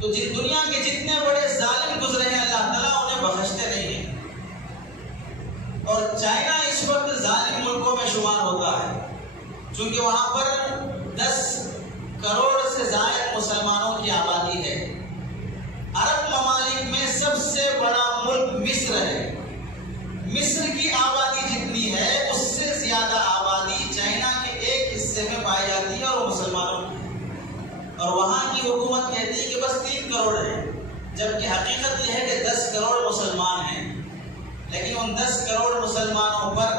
تو دنیا کے جتنے بڑے ظالم گزرے ہیں اللہ تعالیٰ انہیں بخشتے نہیں ہیں. اور چائنا اس وقت ظالم ملکوں میں شمار ہوتا ہے چونکہ وہاں پر 10 کروڑ سے زائد مسلمانوں کی آبادی ہے. عرب ممالک میں سب سے بڑا ملک مصر ہے. مصر کی آبادی جتنی ہے اس سے زیادہ آبادی چائنا کے ایک حصے میں پائی جاتی ہے اور وہ مسلمانوں کی. اور وہاں کی حکومت کہتی ہے کہ بس 3 کروڑ ہے، جبکہ حقیقت یہ ہے کہ 10 کروڑ مسلمان ہیں. لیکن ان 10 کروڑ مسلمانوں پر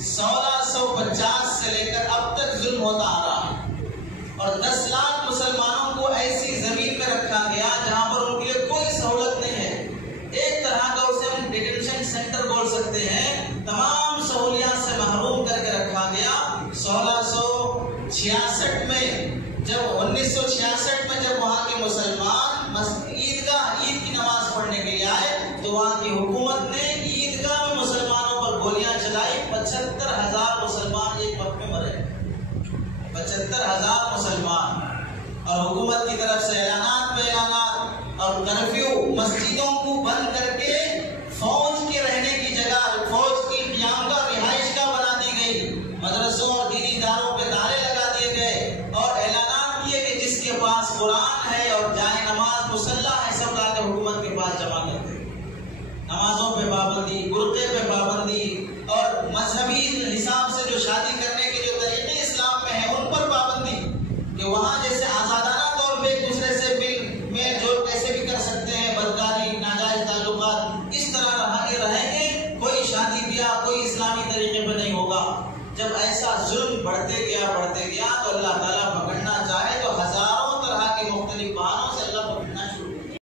1650 سے لے کر اب تک ظلم ہوتا آ رہا ہے. اور 10 لاکھ مسلمانوں کو ایسی زمین میں رکھا گیا جہاں پر ان کے لیے کوئی سہولت نہیں ہے. ایک طرح کا اسے ہم ڈیٹینشن سینٹر بول سکتے ہیں. تمام سہولیات سے محروم کر کے رکھا گیا. 1666 میں جب 1966 میں جب وہاں کے مسلمان عید کی نماز پڑھنے کے لیے آئے تو وہاں کی حکومت نے عیدگاہ میں مسلمانوں پر گولیاں چلائی. 75,000 مسلمان ایک وقت میں مرے. 75,000 مسلمان. اور حکومت کی طرف سے اعلانات پہ اعلانات اور کرفیو، مسجدوں کو بند کر کے فوج کے رہنے کی جگہ فوج کی قیام کا رہائش گاہ بنا دی گئی. مدرسوں اور دینی اداروں پہ تالے لگا دیے گئے اور اعلانات کیے کہ جس کے پاس قرآن ہے اور جائے نماز مصلی ہے سب لا کے حکومت کے پاس جمع کرتے. نمازوں پہ پابندی، برقعے پہ پابندی اور مذہبی حساب سے جو شادی کرنے کے جو طریقے اسلام میں ہیں ان پر پابندی کہ وہاں جیسے آزادانہ طور پہ ایک دوسرے سے میل جول کیسے بھی کر سکتے ہیں، بدکاری، ناجائز تعلقات اس طرح رہیں گے. کوئی شادی بیاہ کوئی اسلامی طریقے پہ نہیں ہوگا. جب ایسا ظلم بڑھتے گیا تو اللہ تعالیٰ پکڑنا چاہے تو ہزاروں طرح کے مختلف بہانوں سے اللہ